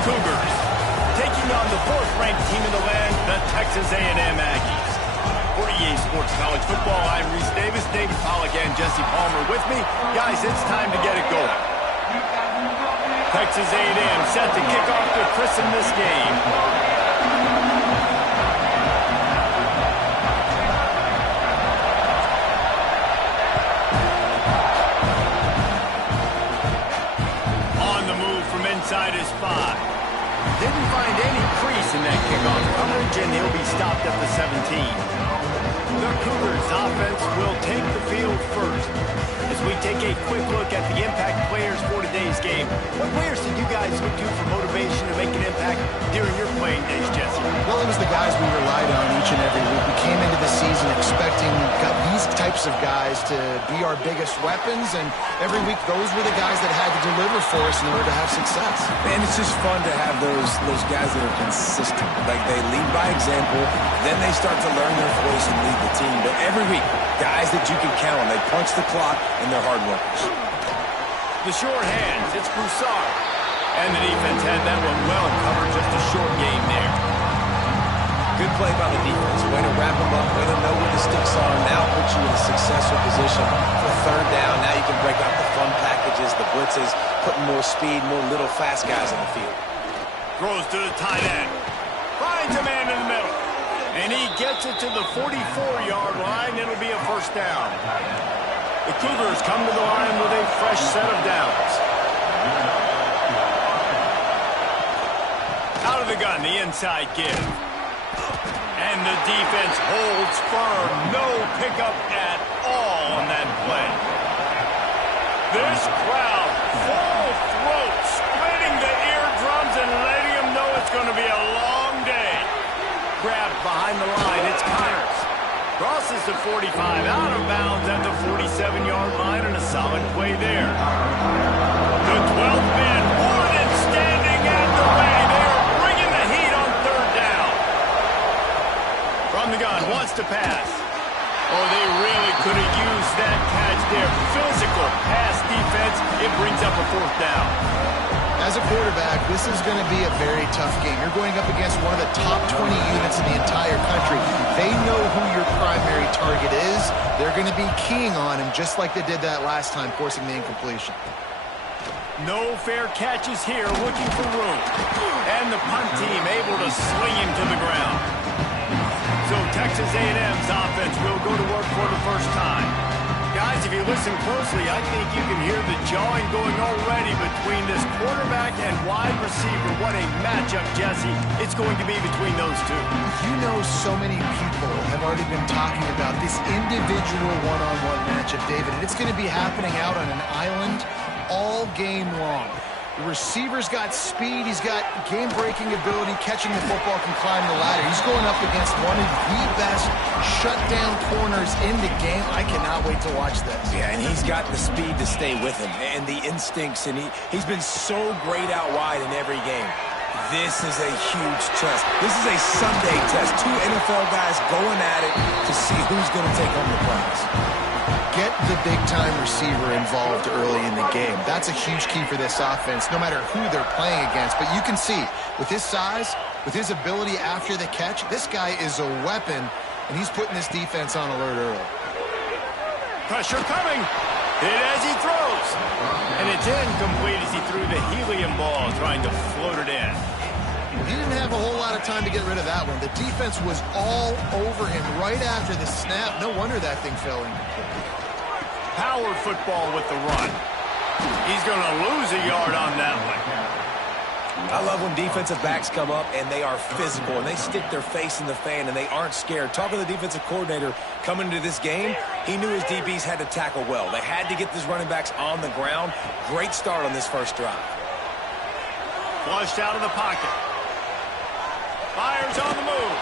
Cougars, taking on the 4th-ranked team in the land, the Texas A&M Aggies. For EA Sports College Football, I'm Reese Davis, David Pollack, and Jesse Palmer with me. Guys, it's time to get it going. Texas A&M set to kick off to christen this game. On the move from inside his 5. Didn't find any crease in that kickoff coverage, and he'll be stopped at the 17. The Cougars offense will take the field first. As we take a quick look at the impact players for today's game, what players did you guys look to for motivation to make an impact during your playing days, Jesse? Well, it was the guys we relied on each and every week. We came into the season expecting these types of guys to be our biggest weapons, and every week those were the guys that had to deliver for us in order to have success. And it's just fun to have those guys that are consistent. Like, they lead by example, then they start to learn their voice and lead the team. But every week, guys that you can count on. They punch the clock, and they're hard workers. The short hands, it's Broussard. And the defense had that one well covered, just a short game there. Good play by the defense. Way to wrap them up, way to know where the sticks are. Now put you in a successful position for 3rd down. Now you can break out the fun packages, the blitzes, putting more speed, more little fast guys on the field. Throws to the tight end. Finds a man in the middle. And he gets it to the 44-yard line. It'll be a 1st down. The Cougars come to the line with a fresh set of downs. Out of the gun, the inside give. And the defense holds firm. No pickup at all on that play. This crowd, full throat, splitting the eardrums and letting them know it's going to be a long day. Grabbed behind the line, it's Kyers. Crosses the 45, out of bounds at the 47-yard line, and a solid play there. The 12th man, more than standing at the ready. They are bringing the heat on 3rd down. From the gun, wants to pass. Oh, they really could have used that catch there. Physical pass defense. It brings up a 4th down. As a quarterback, this is going to be a very tough game. You're going up against one of the top 20 units in the entire country. They know who your primary target is. They're going to be keying on him just like they did that last time, forcing the incompletion. No fair catches here, looking for room. And the punt team able to swing him to the ground. So Texas A&M's offense will go to work for the first time. Guys, if you listen closely, I think you can hear the jawing going already between this quarterback and wide receiver. What a matchup, Jesse, it's going to be between those two. You know, so many people have already been talking about this individual one-on-one matchup, David, and it's going to be happening out on an island all game long. The receiver's got speed, he's got game-breaking ability, catching the football, can climb the ladder. He's going up against one of the best shutdown corners in the game. I cannot wait to watch this. Yeah, and he's got the speed to stay with him and the instincts, and he's been so great out wide in every game. This is a huge test. This is a Sunday test. 2 NFL guys going at it to see who's going to take home the prize. Get the big-time receiver involved early in the game. That's a huge key for this offense, no matter who they're playing against. But you can see, with his size, with his ability after the catch, this guy is a weapon, and he's putting this defense on alert early. Pressure coming. Hit as he throws. And it's incomplete as he threw the helium ball, trying to float it in. He didn't have a whole lot of time to get rid of that one. The defense was all over him right after the snap. No wonder that thing fell incomplete. Power football with the run. He's going to lose a yard on that one. I love when defensive backs come up and they are physical and they stick their face in the fan and they aren't scared. Talking to the defensive coordinator coming into this game, he knew his DBs had to tackle well. They had to get these running backs on the ground. Great start on this first drive. Flushed out of the pocket. Fires on the move.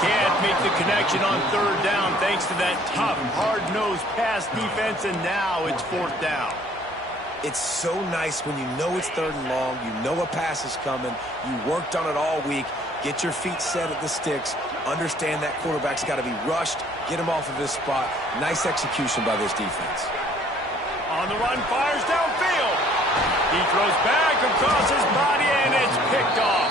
Can't make the connection on 3rd down thanks to that tough, hard-nosed pass defense, and now it's 4th down. It's so nice when you know it's 3rd and long, you know a pass is coming, you worked on it all week, get your feet set at the sticks, understand that quarterback's got to be rushed, get him off of his spot. Nice execution by this defense. On the run, fires downfield. He throws back across his body, and it's picked off.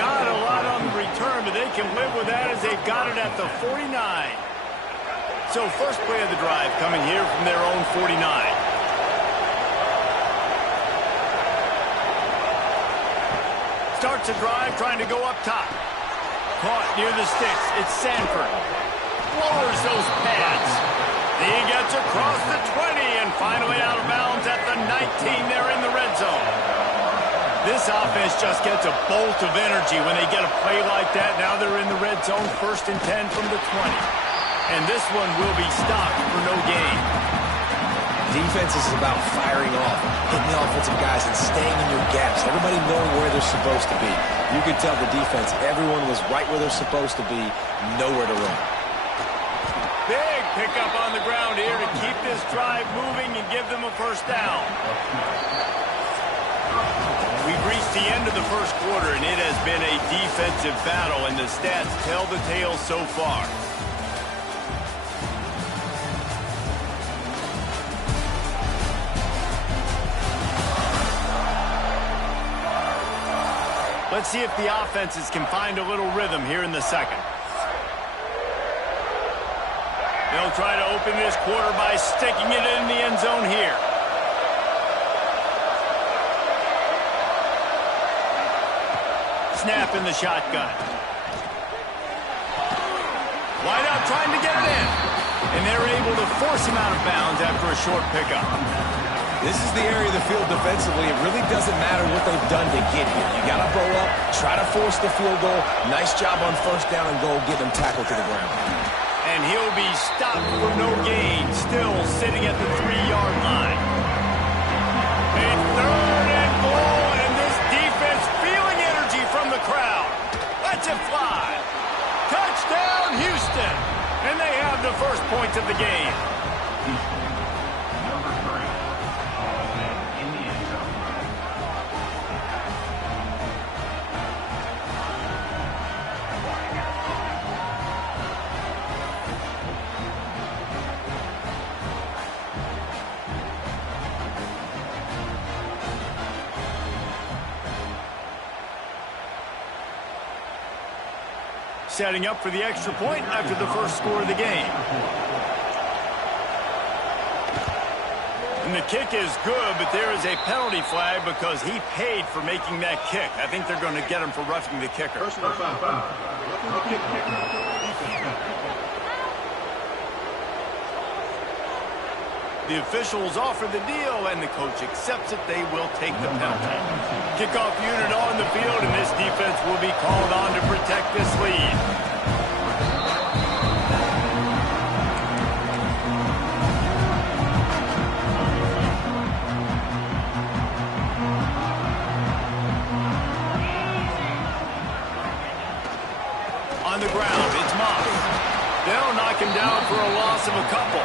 Not a lot on the return, but they can live with that as they've got it at the 49. So first play of the drive coming here from their own 49. Starts a drive trying to go up top. Caught near the sticks. It's Sanford. Lowers those pads. He gets across the 20 and finally out of bounds at the 19 there in the red zone. This offense just gets a bolt of energy when they get a play like that. Now they're in the red zone, 1st and 10 from the 20. And this one will be stopped for no gain. Defense is about firing off, hitting the offensive guys, and staying in your gaps. Everybody knowing where they're supposed to be. You could tell the defense, everyone was right where they're supposed to be, nowhere to run. Big pickup on the ground here to keep this drive moving and give them a first down. We've reached the end of the first quarter, and it has been a defensive battle, and the stats tell the tale so far. Let's see if the offenses can find a little rhythm here in the second. They'll try to open this quarter by sticking it in the end zone here. Snap in the shotgun. Wide out trying to get it in. And they're able to force him out of bounds after a short pickup. This is the area of the field defensively. It really doesn't matter what they've done to get here. You got to bow up, try to force the field goal. Nice job on 1st down and goal, get them tackled to the ground. And he'll be stopped for no gain, still sitting at the 3-yard line. A 3rd and goal, and this defense feeling energy from the crowd. Lets it fly. Touchdown, Houston. And they have the first points of the game. Setting up for the extra point after the first score of the game. And the kick is good, but there is a penalty flag because he paid for making that kick. I think they're going to get him for roughing the kicker. The officials offer the deal, and the coach accepts it. They will take the penalty. Kickoff unit on the field, and this defense will be called on to protect this lead. On the ground, it's Moss. They'll knock him down for a loss of a couple.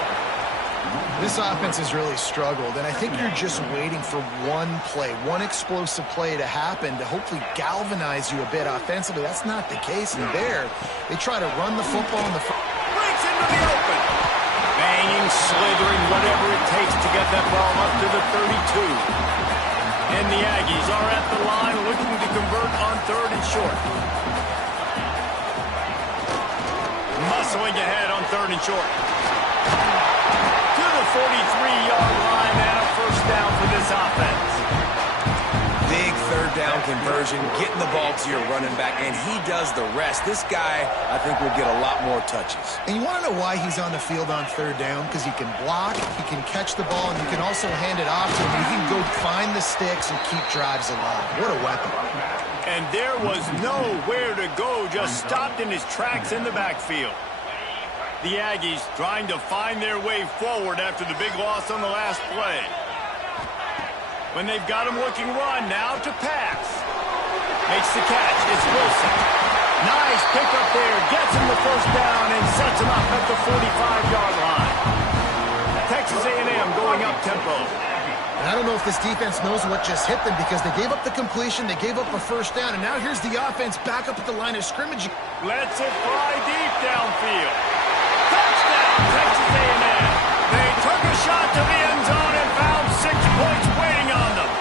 This offense has really struggled, and I think you're just waiting for one play, one explosive play to happen to hopefully galvanize you a bit offensively. That's not the case, and there, they try to run the football in the breaks into the open. Banging, slithering, whatever it takes to get that ball up to the 32. And the Aggies are at the line looking to convert on 3rd and short. Muscling ahead on 3rd and short. 43-yard line and a first down for this offense. Big 3rd down conversion, getting the ball to your running back, and he does the rest. This guy, I think, will get a lot more touches. And you want to know why he's on the field on 3rd down? Because he can block, he can catch the ball, and you can also hand it off to him. He can go find the sticks and keep drives alive. What a weapon. And there was nowhere to go, just stopped in his tracks in the backfield. The Aggies trying to find their way forward after the big loss on the last play. When they've got him looking run, now to pass. Makes the catch. It's Wilson. Nice pickup there. Gets him the first down and sets him up at the 45-yard line. Texas A&M going up tempo. And I don't know if this defense knows what just hit them because they gave up the completion, they gave up a first down, and now here's the offense back up at the line of scrimmage. Lets it fly deep downfield. Touchdown, Texas A&M. They took a shot to the end zone and found 6 points waiting on them.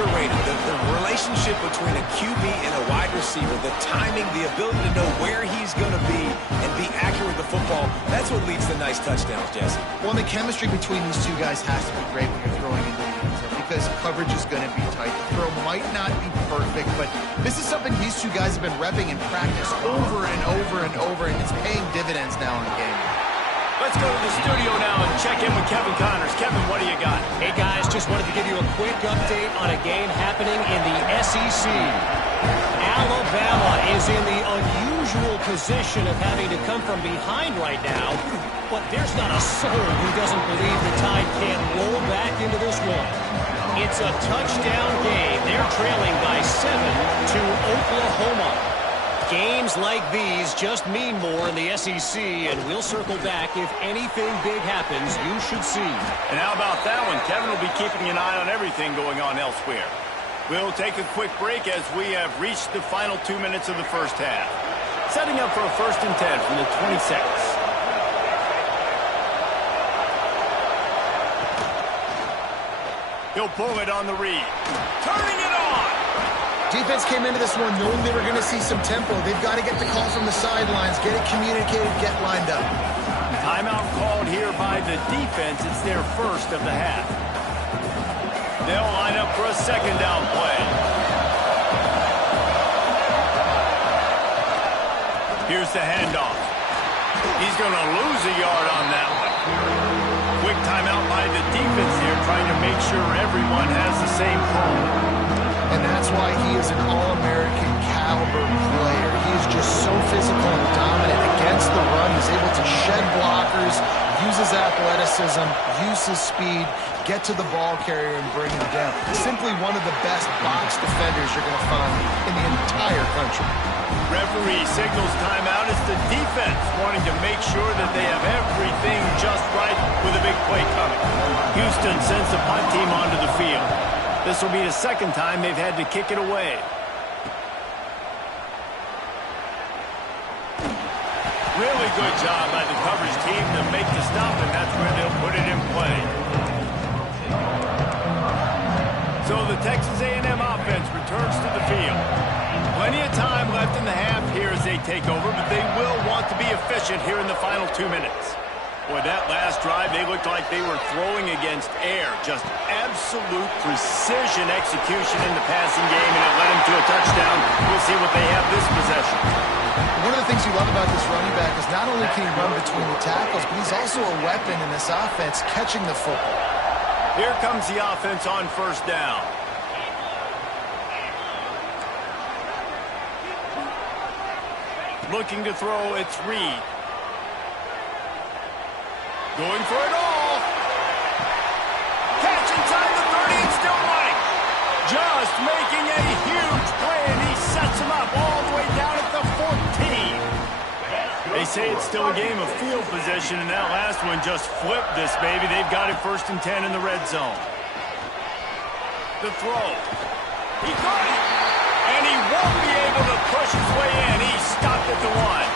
underrated. The relationship between a QB and a wide receiver, the timing, the ability to know where he's going to be and be accurate with the football, that's what leads to nice touchdowns, Jesse. Well, the chemistry between these two guys has to be great when you're throwing into the end zone because coverage is going to be tight. The throw might not be perfect, but this is something these two guys have been repping in practice over and over and over, and it's paying dividends now in the game. Let's go to the studio now and check in with Kevin Connors. Kevin, what do you got? Hey, guys, just wanted to give you a quick update on a game happening in the SEC. Alabama is in the unusual position of having to come from behind right now, but there's not a soul who doesn't believe the Tide can't roll back into this one. It's a touchdown game. They're trailing by 7 to Oklahoma. Games like these just mean more in the SEC, and we'll circle back if anything big happens. You should see. And how about that one? Kevin will be keeping an eye on everything going on elsewhere. We'll take a quick break as we have reached the final 2 minutes of the first half. Setting up for a 1st and 10 from the 26. He'll pull it on the read. Turning it on! Defense came into this one knowing they were going to see some tempo. They've got to get the call from the sidelines, get it communicated, get lined up. Timeout called here by the defense. It's their first of the half. They'll line up for a 2nd down play. Here's the handoff. He's going to lose a yard on that one. Quick timeout by the defense here, trying to make sure everyone has the same call. And that's why he is an All-American caliber player. He is just so physical and dominant against the run. He's able to shed blockers, use his athleticism, use his speed, get to the ball carrier and bring him down. Simply one of the best box defenders you're going to find in the entire country. Referee signals timeout. It's the defense wanting to make sure that they have everything just right with a big play coming. Houston sends the punt team onto the field. This will be the 2nd time they've had to kick it away. Really good job by the coverage team to make the stop, and that's where they'll put it in play. So the Texas A&M offense returns to the field. Plenty of time left in the half here as they take over, but they will want to be efficient here in the final 2 minutes. Boy, that last drive, they looked like they were throwing against air. Just absolute precision execution in the passing game, and it led them to a touchdown. We'll see what they have this possession. One of the things you love about this running back is not only can he run between the tackles, but he's also a weapon in this offense, catching the football. Here comes the offense on 1st down. Looking to throw, it's Reed. Going for it all. Catch inside the 30 and still running. Just making a huge play, and he sets him up all the way down at the 14. They say it's still a game of field position, and that last one just flipped this baby. They've got it 1st and 10 in the red zone. The throw. He got it. And he won't be able to push his way in. He stopped at the 1.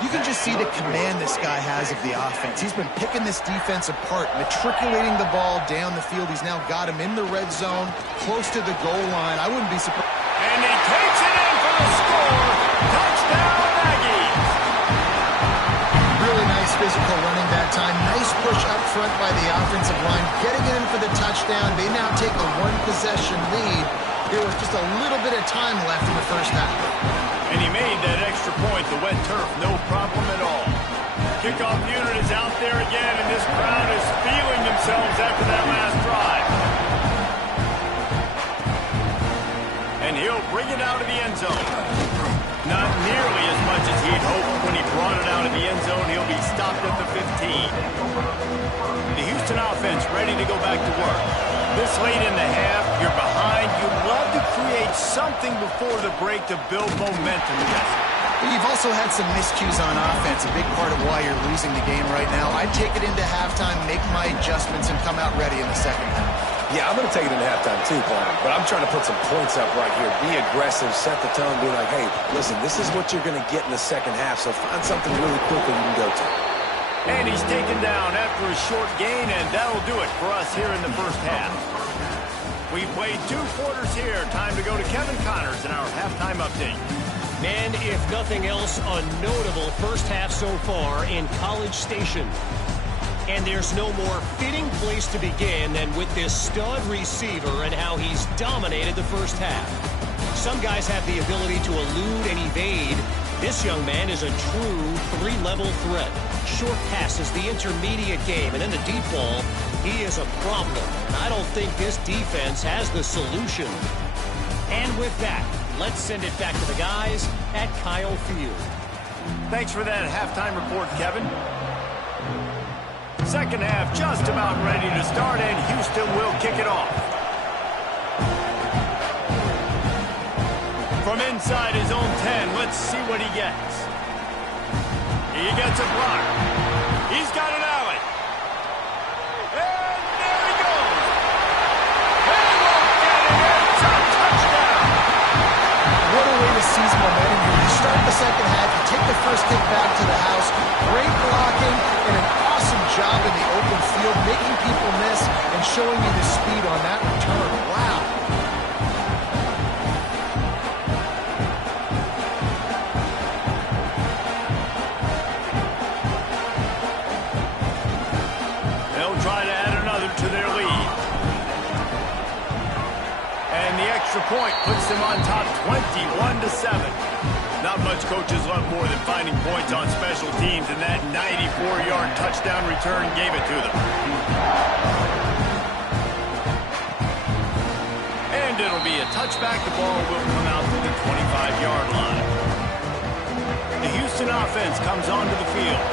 You can just see the command this guy has of the offense. He's been picking this defense apart, matriculating the ball down the field. He's now got him in the red zone, close to the goal line. I wouldn't be surprised. And he takes it in for the score. Touchdown, Aggies. Really nice physical running that time. Nice push up front by the offensive line, getting it in for the touchdown. They now take a 1-possession lead. There was just a little bit of time left in the first half. And he made that extra point, the wet turf, no problem at all. Kickoff unit is out there again, and this crowd is feeling themselves after that last drive. And he'll bring it out of the end zone. Not nearly as much as he'd hoped when he brought it out of the end zone. He'll be stopped at the 15. The Houston offense ready to go back to work. This late in the half, you're behind. You'd love to create something before the break to build momentum, Jesse. You've also had some miscues on offense, a big part of why you're losing the game right now. I'd take it into halftime, make my adjustments, and come out ready in the 2nd half. Yeah, I'm going to take it into halftime too, Brian. But I'm trying to put some points up right here. Be aggressive, set the tone, be like, hey, listen, this is what you're going to get in the 2nd half, so find something really quickly you can go to. And he's taken down after a short gain, and that'll do it for us here in the first half. We've played 2 quarters here. Time to go to Kevin Connors in our halftime update. And if nothing else, a notable first half so far in College Station. And there's no more fitting place to begin than with this stud receiver and how he's dominated the first half. Some guys have the ability to elude and evade. This young man is a true 3-level threat. Short passes, the intermediate game, and then the deep ball, he is a problem. And I don't think this defense has the solution. And with that, let's send it back to the guys at Kyle Field. Thanks for that halftime report, Kevin. Second half just about ready to start, and Houston will kick it off. From inside his own 10, let's see what he gets. He gets a block. He's got an alley. And there he goes. They won't get it. It's a touchdown. What a way to seize momentum here. You start the second half, you take the first kick back to the house, great blocking, and an awesome job in the open field, making people miss and showing you the speed on that return. Wow. They'll try to add another to their lead. And the extra point puts them on top 21-7. Not much coaches love more than finding points on special teams, and that 94-yard touchdown return gave it to them. And it'll be a touchback. The ball will come out to the 25-yard line. The Houston offense comes onto the field.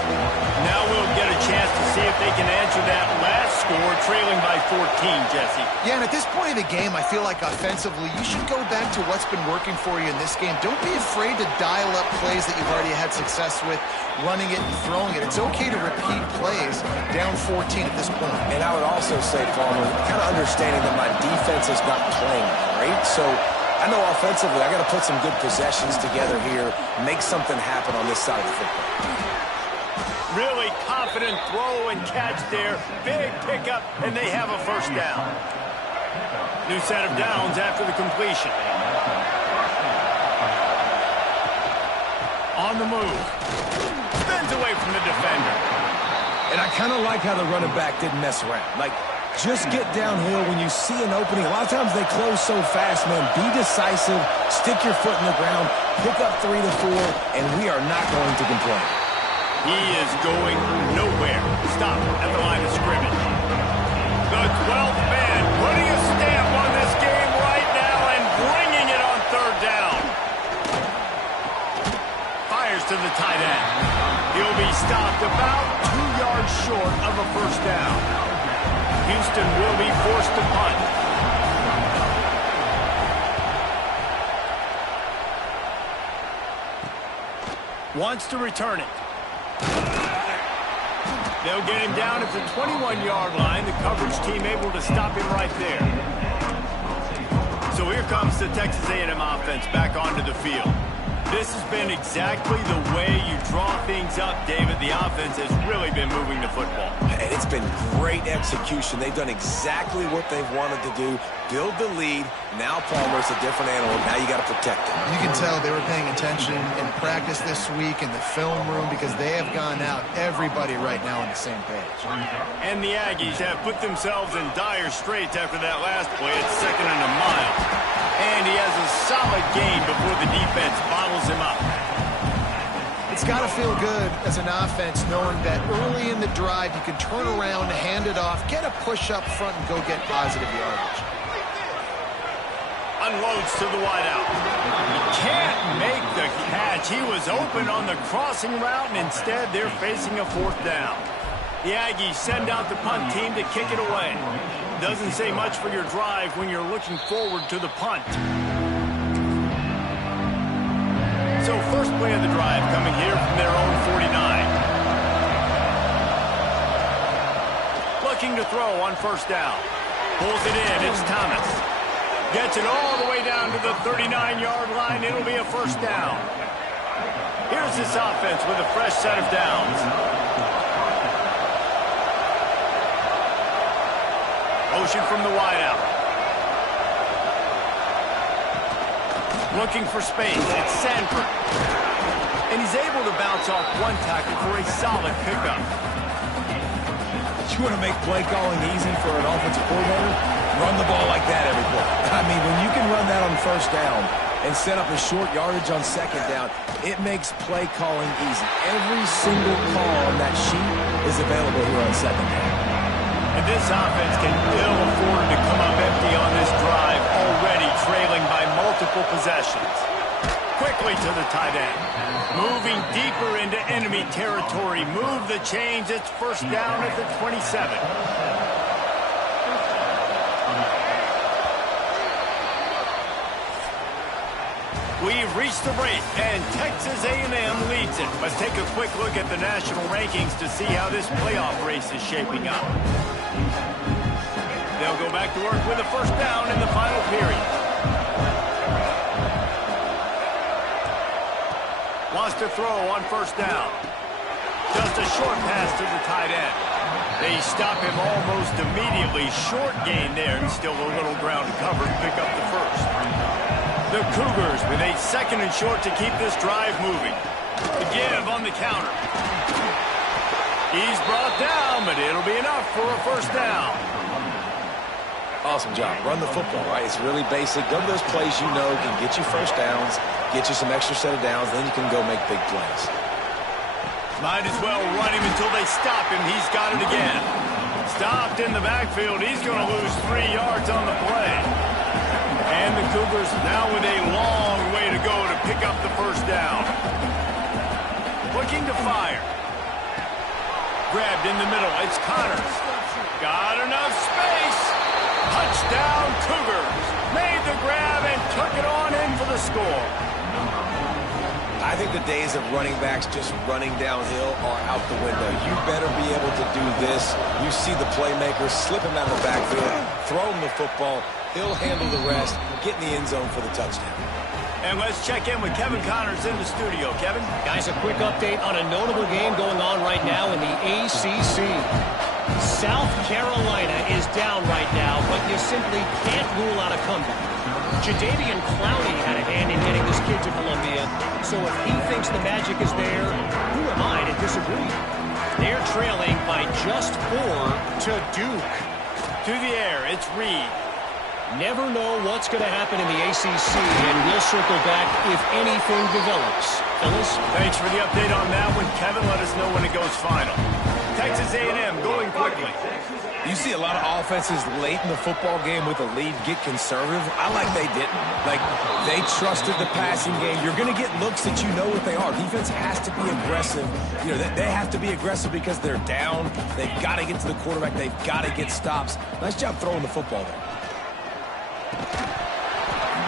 Now we'll get a chance to see if they can answer that last score, trailing by 14, Jesse. Yeah, and at this point of the game, I feel like offensively, you should go back to what's been working for you in this game. Don't be afraid to dial up plays that you've already had success with, running it and throwing it. It's okay to repeat plays down 14 at this point. And I would also say, Palmer, kind of understanding that my defense is not playing great, so I know offensively I got to put some good possessions together here, make something happen on this side of the football. Really confident throw and catch there. Big pickup, and they have a first down. New set of downs after the completion. On the move. Spins away from the defender. And I kind of like how the running back didn't mess around. Like, just get downhill when you see an opening. A lot of times they close so fast, man. Be decisive, stick your foot in the ground, pick up 3 to 4, and we are not going to complain. He is going nowhere. Stop at the line of scrimmage. The 12th man putting a stamp on this game right now and bringing it on third down. Fires to the tight end. He'll be stopped about 2 yards short of a first down. Houston will be forced to punt. Wants to return it. They'll get him down at the 21-yard line. The coverage team able to stop him right there. So here comes the Texas A&M offense back onto the field. This has been exactly the way you draw things up, David. The offense has really been moving the football. And it's been great execution. They've done exactly what they've wanted to do. Build the lead. Now Palmer's a different animal. Now you got to protect him. You can tell they were paying attention in practice this week in the film room because they have gone out, everybody right now on the same page. And the Aggies have put themselves in dire straits after that last play. It's 2nd and a mile. And he has a solid gain before the defense bottles him up. It's got to feel good as an offense knowing that early in the drive you can turn around, hand it off, get a push up front, and go get positive yardage. Unloads to the wideout. He can't make the catch. He was open on the crossing route, and instead they're facing a 4th down. The Aggies send out the punt team to kick it away. Doesn't say much for your drive when you're looking forward to the punt. So first play of the drive coming here from their own 49. Looking to throw on first down. Pulls it in. It's Thomas. Gets it all the way down to the 39-yard line. It'll be a first down. Here's this offense with a fresh set of downs. Motion from the wideout. Looking for space. It's Sanford. And he's able to bounce off one tackle for a solid pickup. You want to make play calling easy for an offensive coordinator? Run the ball like that every play. I mean, when you can run that on first down and set up a short yardage on second down, it makes play calling easy. Every single call on that sheet is available here on second down. And this offense can ill afford to come up empty on this drive, already trailing by multiple possessions. Quickly to the tight end. Moving deeper into enemy territory. Move the chains. It's first down at the 27. We've reached the break, and Texas A&M leads it. Let's take a quick look at the national rankings to see how this playoff race is shaping up. They'll go back to work with a first down in the final period. Wants to throw on first down. Just a short pass to the tight end. They stop him almost immediately. Short gain there, and still a little ground to cover to pick up the first. The Cougars with a second and short to keep this drive moving. The give on the counter. He's brought down, but it'll be enough for a first down. Awesome job. Run the football, right? It's really basic. Go to those plays you know can get you first downs, get you some extra set of downs, then you can go make big plays. Might as well run him until they stop him. He's got it again. Stopped in the backfield. He's going to lose 3 yards on the play. And the Cougars now with a long way to go to pick up the first down. Looking to fire. Grabbed in the middle. It's Connors. Got enough space. Touchdown Cougars. Made the grab and took it on in for the score. I think the days of running backs just running downhill are out the window. You better be able to do this. You see the playmakers slip him out of the backfield, throw him the football. He'll handle the rest, get in the end zone for the touchdown. And let's check in with Kevin Connors in the studio. Kevin? Guys, a quick update on a notable game going on right now in the ACC. South Carolina is down right now, but you simply can't rule out a comeback. Jadeveon Clowney had a hand in getting this kid to Columbia, so if he thinks the magic is there, who am I to disagree? They're trailing by just 4 to Duke. To the air, it's Reed. Never know what's going to happen in the ACC, and we'll circle back if anything develops. Fellas? Thanks for the update on that one, Kevin. Let us know when it goes final. Texas A&M going quickly. You see a lot of offenses late in the football game with a lead get conservative. I like they didn't. Like, they trusted the passing game. You're going to get looks that you know what they are. Defense has to be aggressive. You know, they have to be aggressive because they're down. They've got to get to the quarterback. They've got to get stops. Nice job throwing the football there.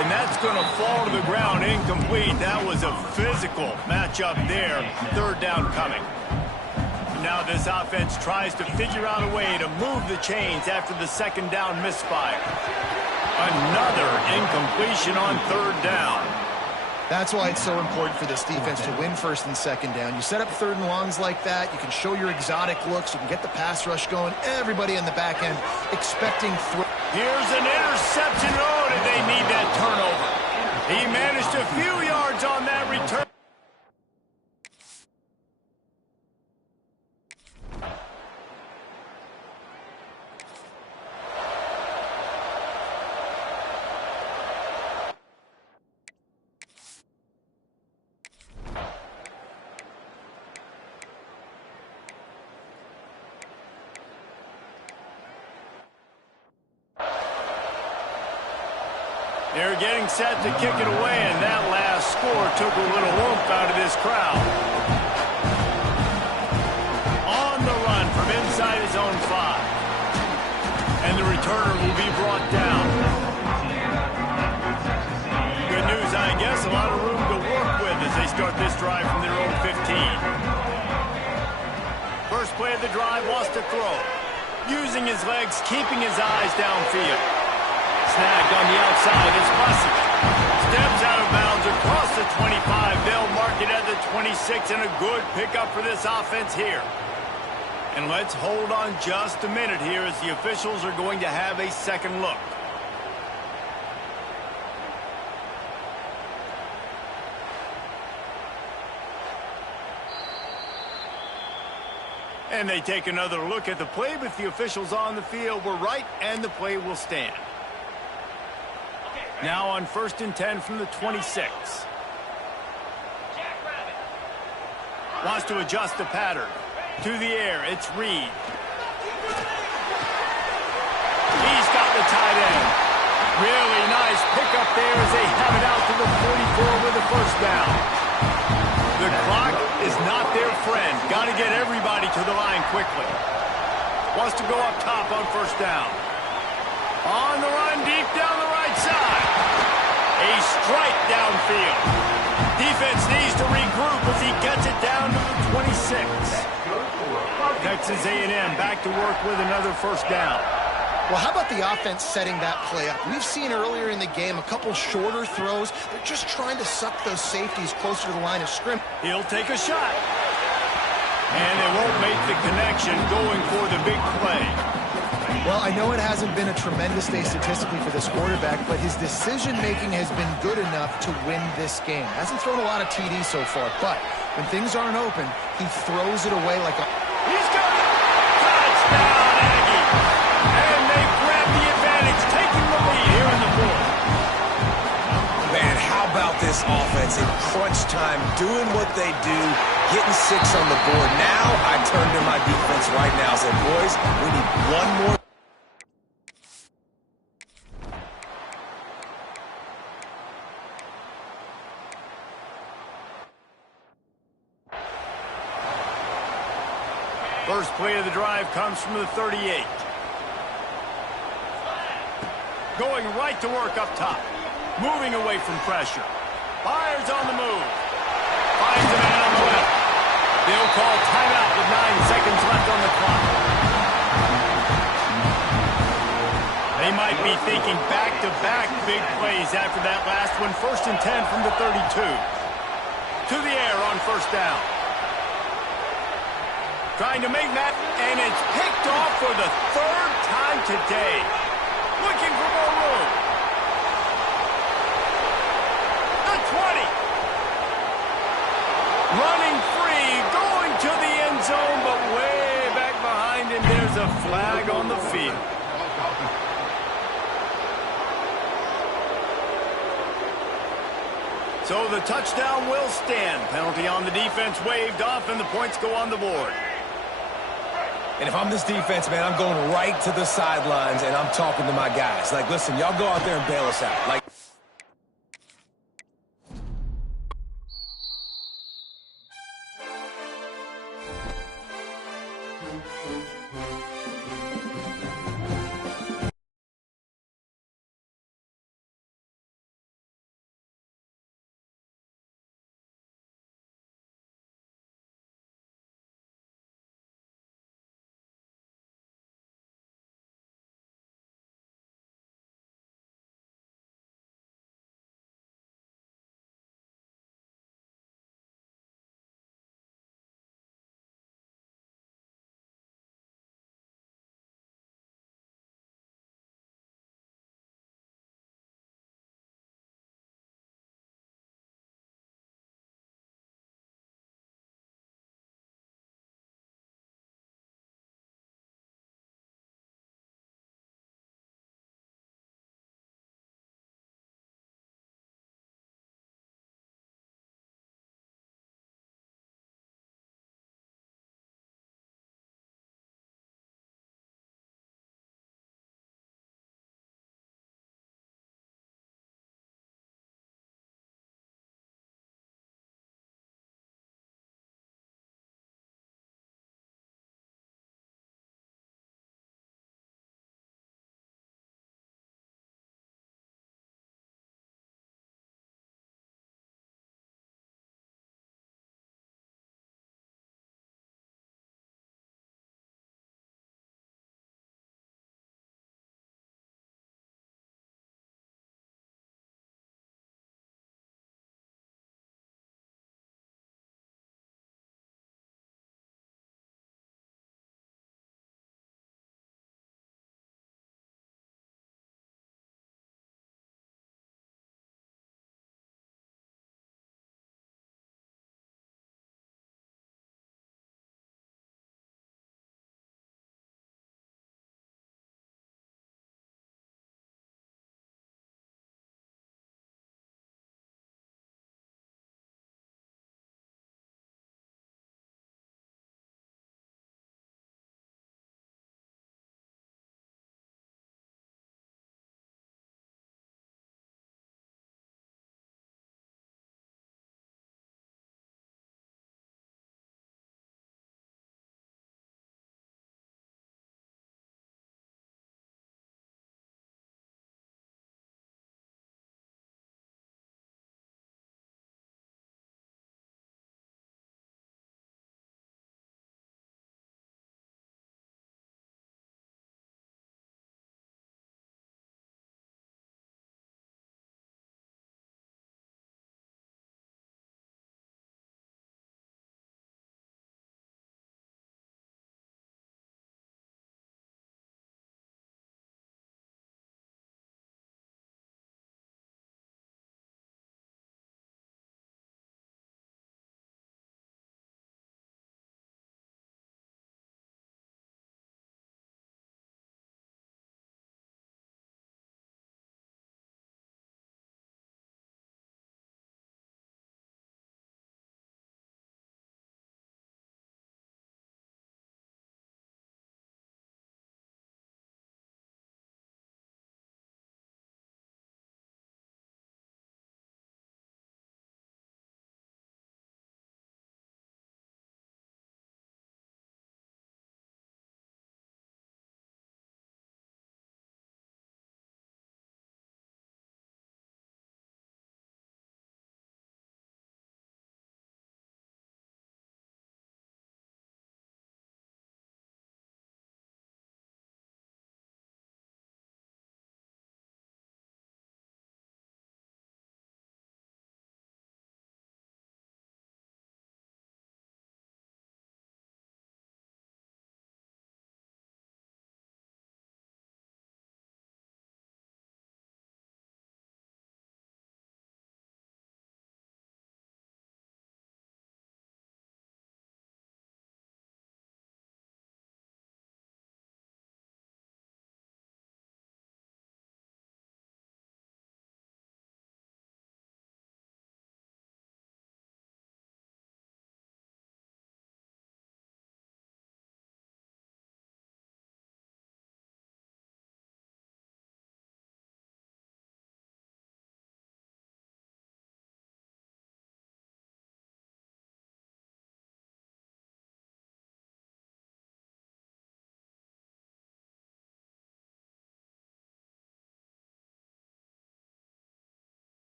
And that's going to fall to the ground incomplete. That was a physical matchup there. Third down coming. Now this offense tries to figure out a way to move the chains after the second down misfire. Another incompletion on third down. That's why it's so important for this defense to win first and second down. You set up third and longs like that, you can show your exotic looks, you can get the pass rush going, everybody in the back end expecting throw. Here's an interception. Oh, did they need that turnover? He managed a few yards on that return. They're getting set to kick it away, and that last score took a little oomph out of this crowd. On the run from inside his own 5. And the returner will be brought down. Good news, I guess. A lot of room to work with as they start this drive from their own 15. First play of the drive, wants to throw. Using his legs, keeping his eyes downfield. Snagged on the outside is Bussey. Steps out of bounds across the 25. They'll mark it at the 26, and a good pickup for this offense here. And let's hold on just a minute here as the officials are going to have a second look. And they take another look at the play, but the officials on the field were right, and the play will stand. Now on 1st and 10 from the 26. Wants to adjust the pattern. To the air, it's Reed. He's got the tight end. Really nice pickup there as they have it out to the 44 with a first down. The clock is not their friend. Got to get everybody to the line quickly. Wants to go up top on first down. On the run, deep down the right side. A strike downfield. Defense needs to regroup as he gets it down to the 26. Texas A&M back to work with another first down. Well, how about the offense setting that play up? We've seen earlier in the game a couple shorter throws. They're just trying to suck those safeties closer to the line of scrimmage. He'll take a shot. And they won't make the connection going for the big play. Well, I know it hasn't been a tremendous day statistically for this quarterback, but his decision-making has been good enough to win this game. Hasn't thrown a lot of TDs so far, but when things aren't open, he throws it away like a... He's got it! Touchdown, Aggie! And they grab the advantage, taking the lead here in the fourth. Man, how about this offense in crunch time, doing what they do, getting 6 on the board. Now I turn to my defense right now and say, boys, we need one more. First play of the drive comes from the 38. Going right to work up top. Moving away from pressure. Fires on the move. Finds a man on the left. They'll call timeout with 9 seconds left on the clock. They might be thinking back-to-back big plays after that last one. 1st and 10 from the 32. To the air on first down. Trying to make that, and it's picked off for the 3rd time today. Looking for more room. The 20. Running free, going to the end zone, but way back behind him, there's a flag on the field. So the touchdown will stand. Penalty on the defense waived off, and the points go on the board. And if I'm this defense, man, I'm going right to the sidelines, and I'm talking to my guys. Like, listen, y'all go out there and bail us out. Like,